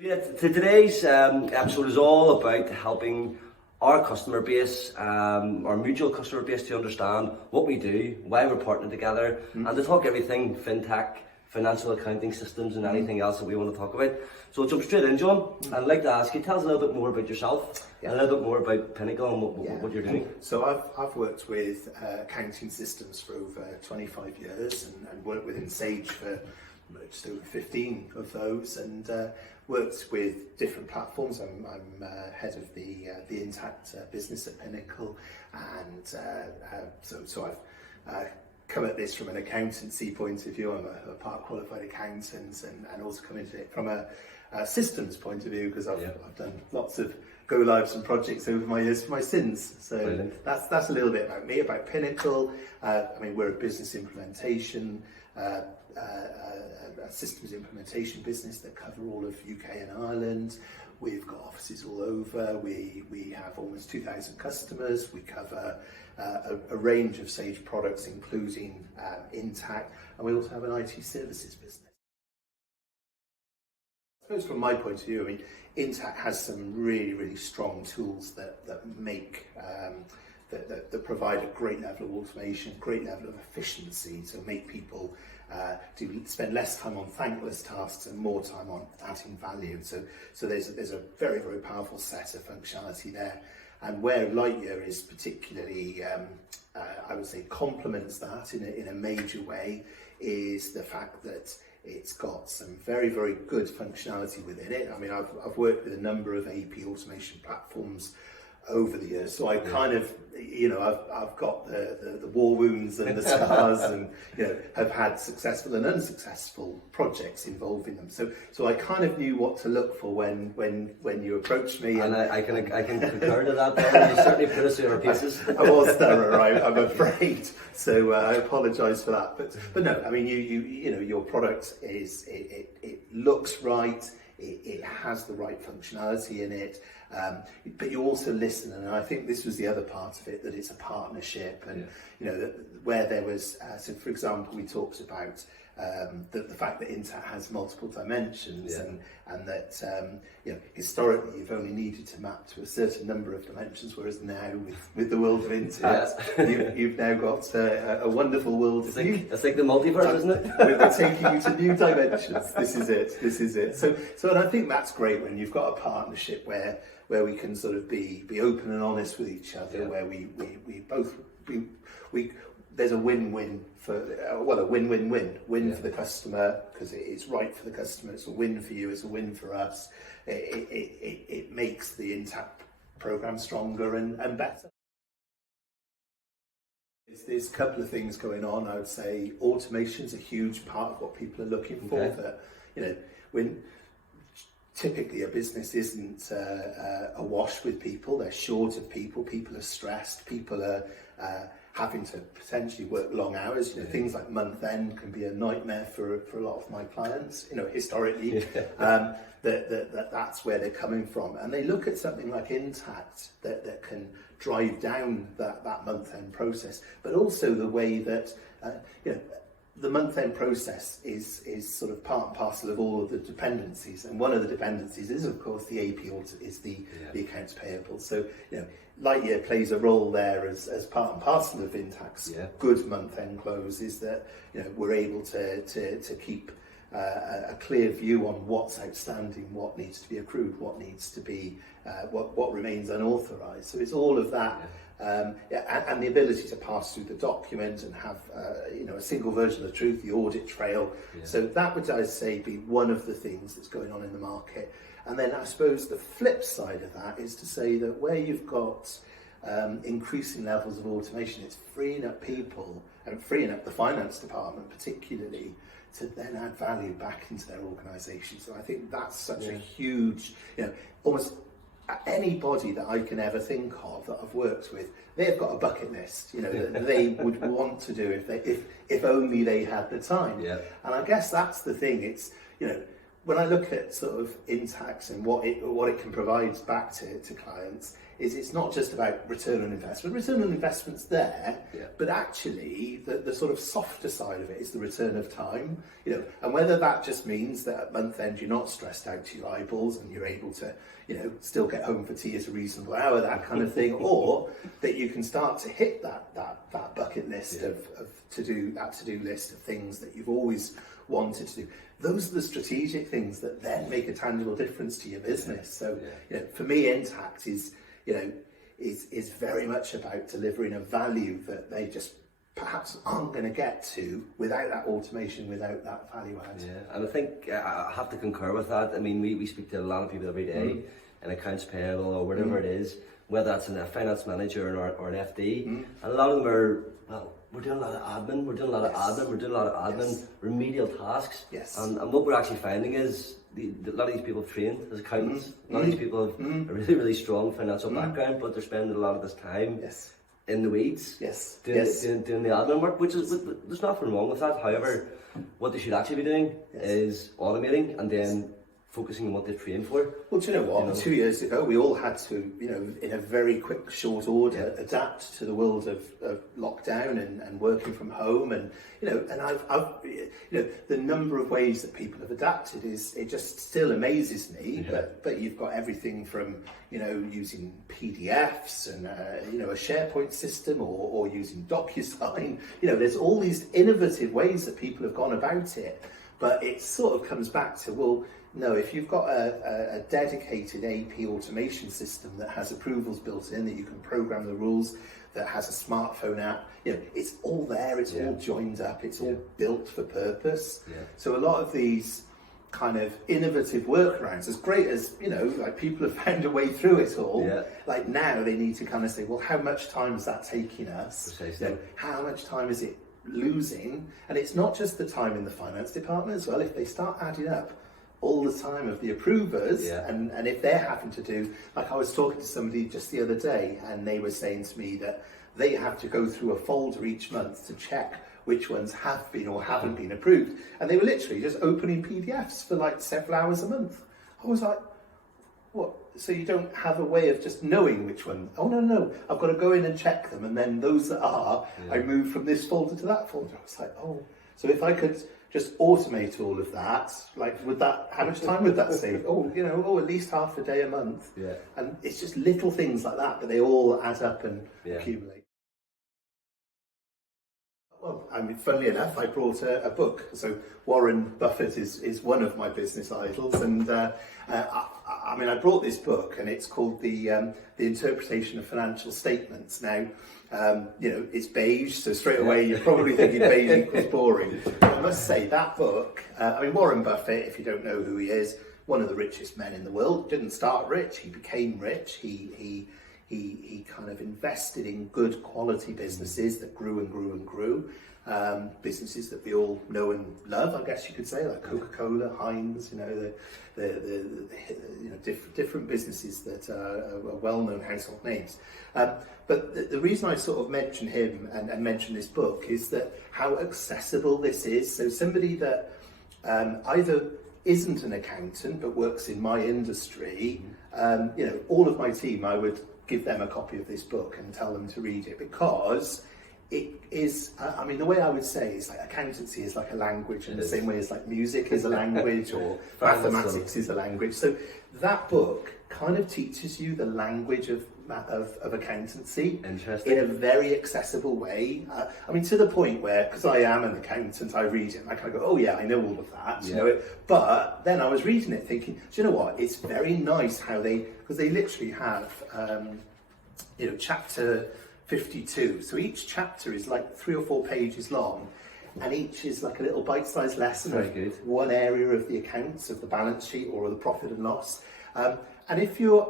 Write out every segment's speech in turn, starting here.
Yeah, today's episode is all about helping our customer base, our mutual customer base, to understand what we do, why we're partnering together, and to talk everything fintech, financial accounting systems, and anything else that we want to talk about. So we'll jump straight in, John. I'd like to ask you, tell us a little bit more about yourself, and a little bit more about Pinnacle and what you're doing. So I've worked with accounting systems for over 25 years and worked within Sage for just over 15 of those, and worked with different platforms. I'm head of the Intact business at Pinnacle, and so I've come at this from an accountancy point of view. I'm a part qualified accountant, and also come into it from a systems point of view, because I've done lots of go lives and projects over my years for my sins. So brilliant. That's a little bit about me, about Pinnacle. I mean, we're a business implementation, a systems implementation business that cover all of UK and Ireland. We've got offices all over. We have almost 2,000 customers. We cover a range of Sage products, including Intact, and we also have an IT services business. I suppose from my point of view, I mean, Intact has some really, really strong tools that make that provide a great level of automation, great level of efficiency to make people spend less time on thankless tasks and more time on adding value. So there's a very, very powerful set of functionality there. And where Lightyear is particularly, I would say, complements that in a major way, is the fact that it's got some very, very good functionality within it. I mean, I've worked with a number of AP automation platforms over the years, so I kind of, I've got the war wounds and the scars, and have had successful and unsuccessful projects involving them. So I kind of knew what to look for when you approached me, and I can concur to that. Darren. You certainly put us through our pieces. I was thorough, I'm afraid. So I apologise for that, but no, I mean, your product it looks right. It has the right functionality in it, but you also listen, and I think this was the other part of it, that it's a partnership, and where there was, so for example, we talked about the fact that Intact has multiple dimensions, and that historically you've only needed to map to a certain number of dimensions, whereas now with the world of Intact, you've now got a wonderful world. It's like the multiverse, isn't it? We're taking you to new dimensions. This is it. So and I think that's great when you've got a partnership where we can sort of be open and honest with each other, where we both there's a win-win for a win-win-win for the customer, because it's right for the customer. It's a win for you. It's a win for us. It makes the Intact program stronger and better. There's a couple of things going on. I would say automation's a huge part of what people are looking for. That when typically a business isn't awash with people, they're short of people. People are stressed. People are having to potentially work long hours. Things like month end can be a nightmare for a lot of my clients. Historically, that's where they're coming from, and they look at something like Intact that can drive down that month end process, but also the way that the month end process is sort of part and parcel of all of the dependencies, and one of the dependencies is, of course, the AP is the accounts payable. So Lightyear plays a role there as part and parcel of Intact's good month-end close, is that we're able to keep a clear view on what's outstanding, what needs to be accrued, what needs to be what remains unauthorised. So it's all of that, and the ability to pass through the document and have a single version of the truth, the audit trail. So that would, I'd say, be one of the things that's going on in the market. And then I suppose the flip side of that is to say that where you've got increasing levels of automation, it's freeing up people and freeing up the finance department particularly to then add value back into their organisation. So I think that's such a huge, almost anybody that I can ever think of that I've worked with, they've got a bucket list, that they would want to do if only they had the time. And I guess that's the thing. It's when I look at sort of Intact and what it can provide back to clients, is it's not just about return on investment. Return on investment's there, Yeah. but actually the sort of softer side of it is the return of time. You know, and whether that just means that at month end you're not stressed out to your eyeballs and you're able to, you know, still get home for tea at a reasonable hour, that kind of thing, or that you can start to hit that bucket list of to-do list of things that you've always wanted to do. Those are the strategic things that then make a tangible difference to your business. So, you know, for me, Intact is very much about delivering a value that they just perhaps aren't going to get to without that automation, without that value add. Yeah, and I think I have to concur with that. I mean, we speak to a lot of people every day in accounts payable or whatever it is, whether that's a finance manager or an FD, and a lot of them are, well, we're doing a lot of admin, we're doing a lot of admin, remedial tasks, and what we're actually finding is a lot of these people have trained as accountants, a lot of these people have a really, really strong financial background, but they're spending a lot of this time in the weeds, doing the admin work, which is, there's nothing wrong with that. However, what they should actually be doing is automating and then focusing on what they've trained for. Well, do you know what? 2 years ago, we all had to, you know, in a very quick, short order, adapt to the world of lockdown and working from home, and you know, and I've you know, the number of ways that people have adapted it just still amazes me. But you've got everything from, you know, using PDFs and you know, a SharePoint system or using DocuSign. You know, there's all these innovative ways that people have gone about it. But it sort of comes back to, well, no, if you've got a dedicated AP automation system that has approvals built in, that you can program the rules, that has a smartphone app, you know, it's all there, it's all joined up, it's all built for purpose. So a lot of these kind of innovative workarounds, as great as, you know, like people have found a way through it all, like now they need to kind of say, well, how much time is that taking us? You know, how much time is it losing? And it's not just the time in the finance department as well. If they start adding up all the time of the approvers, and if they're having to do, like I was talking to somebody just the other day, and they were saying to me that they have to go through a folder each month to check which ones have been or haven't been approved, and they were literally just opening PDFs for like several hours a month. I was like, what? So you don't have a way of just knowing which one? Oh no, I've got to go in and check them, and then those that are, I move from this folder to that folder. I was like, oh, so if I could just automate all of that, like, would that, how much time would that save? Oh, you know, at least half a day a month. And it's just little things like that, but they all add up and accumulate. Well, I mean, funnily enough, I brought a book. So Warren Buffett is one of my business idols, and I mean, I brought this book, and it's called the Interpretation of Financial Statements. Now, you know, it's beige, so straight away you're probably thinking beige equals boring. But I must say that book. I mean, Warren Buffett, if you don't know who he is, one of the richest men in the world. Didn't start rich; he became rich. He kind of invested in good quality businesses that grew and grew and grew. Businesses that we all know and love, I guess you could say, like Coca-Cola, Heinz, you know, the you know, different businesses that are well-known household names. But the reason I sort of mention him and mention this book is that how accessible this is. So somebody that either isn't an accountant but works in my industry, you know, all of my team, I would give them a copy of this book and tell them to read it, because it is, I mean, the way I would say is like accountancy is like a language in the same way as like music is a language or mathematics is a language. So that book kind of teaches you the language of accountancy in a very accessible way. I mean, to the point where, because I am an accountant, I read it and I kind of go, oh yeah, I know all of that, you know it. But then I was reading it thinking, do you know what? It's very nice how because they literally have, you know, chapter 52. So each chapter is like 3 or 4 pages long, and each is like a little bite-sized lesson of one area of the accounts, of the balance sheet or the profit and loss. And if you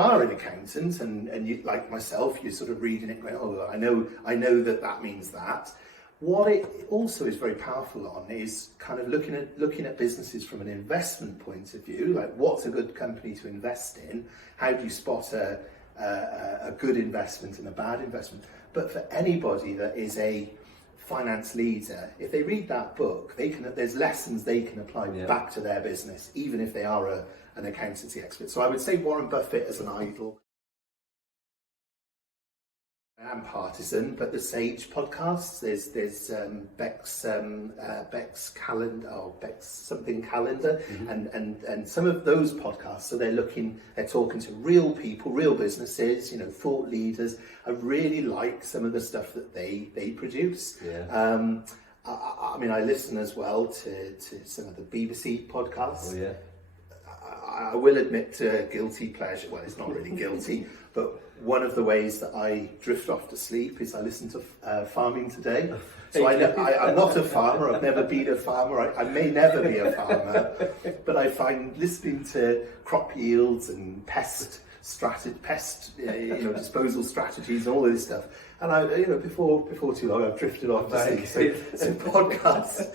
are an accountant and you, like myself, you're sort of reading it going, oh, I know that means that. What it also is very powerful on is kind of looking at businesses from an investment point of view, like what's a good company to invest in? How do you spot a good investment and a bad investment? But for anybody that is a finance leader, if they read that book, there's lessons they can apply back to their business, even if they are an accountancy expert. So I would say Warren Buffett as an idol. and partisan, but the Sage podcasts. There's Beck's calendar, or Beck's something calendar, and some of those podcasts. So they're talking to real people, real businesses, thought leaders. I really like some of the stuff that they produce. Yeah. I listen as well to some of the BBC podcasts. Oh yeah. I will admit to guilty pleasure. Well, it's not really guilty, but one of the ways that I drift off to sleep is I listen to Farming Today. So I'm not a farmer. I've never been a farmer. I may never be a farmer, but I find listening to crop yields and pest disposal strategies and all of this stuff. And before too long, I've drifted off to sleep. So podcasts.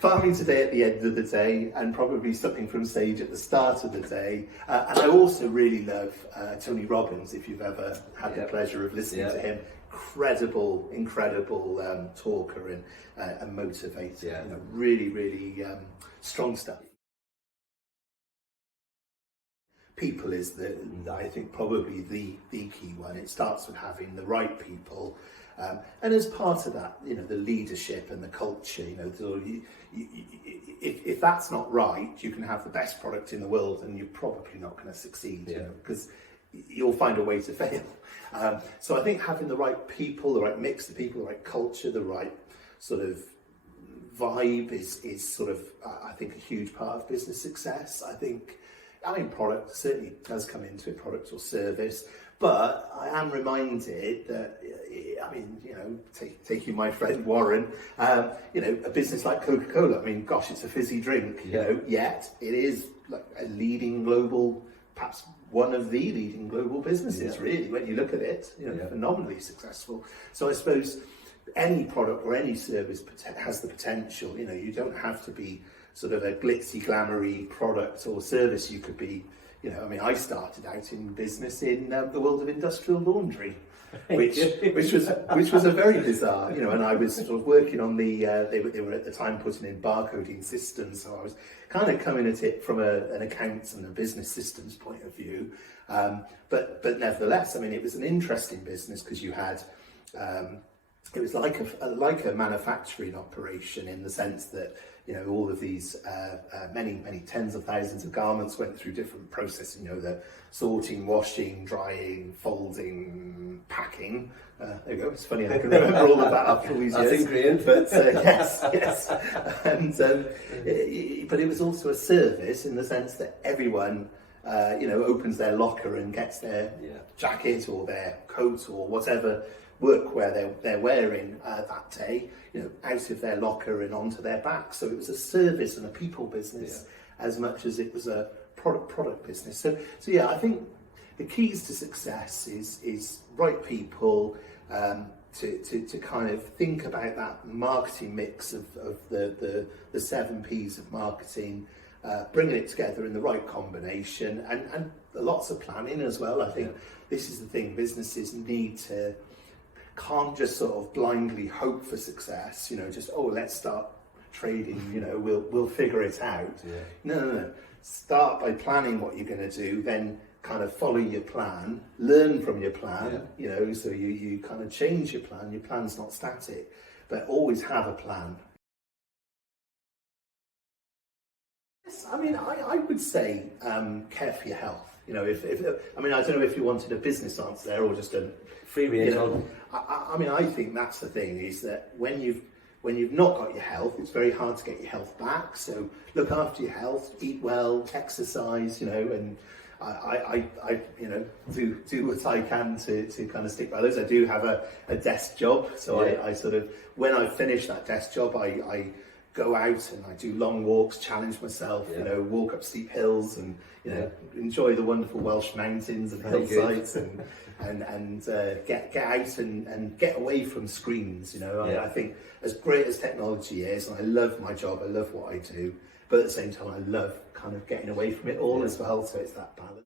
Farming Today at the end of the day, and probably something from Sage at the start of the day. And I also really love Tony Robbins, if you've ever had the pleasure of listening to him. Incredible talker and motivator. Yeah. Really strong stuff. People is I think probably the key one. It starts with having the right people. And as part of that, the leadership and the culture, if that's not right, you can have the best product in the world and you're probably not going to succeed, because you'll find a way to fail. So I think having the right people, the right mix of people, the right culture, the right sort of vibe is sort of, I think, a huge part of business success. Product certainly does come into it, product or service, but I am reminded that, taking my friend Warren, a business like Coca-Cola, it's a fizzy drink, yet it is like a leading global, perhaps one of the leading global businesses, really, when you look at it, phenomenally successful. So I suppose any product or any service has the potential, you don't have to be sort of a glitzy, glamoury product or service. You could be, I started out in business in the world of industrial laundry, which was a very bizarre, and I was sort of working on they were at the time putting in barcoding systems, so I was kind of coming at it from an accounts and a business systems point of view. But nevertheless, it was an interesting business because you had. It was like a manufacturing operation in the sense that all of these many tens of thousands of garments went through different processes. The sorting, washing, drying, folding, packing. There you go. It's funny I can remember all of that after all these years. That's ingrained. But yes, and but it was also a service in the sense that everyone. Opens their locker and gets their jacket or their coat or whatever workwear they're wearing that day, out of their locker and onto their back. So it was a service and a people business as much as it was a product business. So I think the keys to success is right people, to kind of think about that marketing mix of the 7 P's of marketing. Bringing it together in the right combination and lots of planning as well. I think this is the thing, businesses can't just sort of blindly hope for success, let's start trading, we'll figure it out. No. Start by planning what you're going to do, then kind of follow your plan, learn from your plan, so you kind of change your plan. Your plan's not static, but always have a plan. I would say care for your health. I don't know if you wanted a business answer there or just a free range. I think that's the thing, is that when you've not got your health, it's very hard to get your health back. So look after your health, eat well, exercise, and I do what I can to kind of stick by those. I do have a desk job, so I sort of, when I finish that desk job, I go out and I do long walks, challenge myself, walk up steep hills and enjoy the wonderful Welsh mountains and hillsides and get out and get away from screens. I think as great as technology is, and I love my job, I love what I do, but at the same time I love kind of getting away from it all as well. So it's that balance.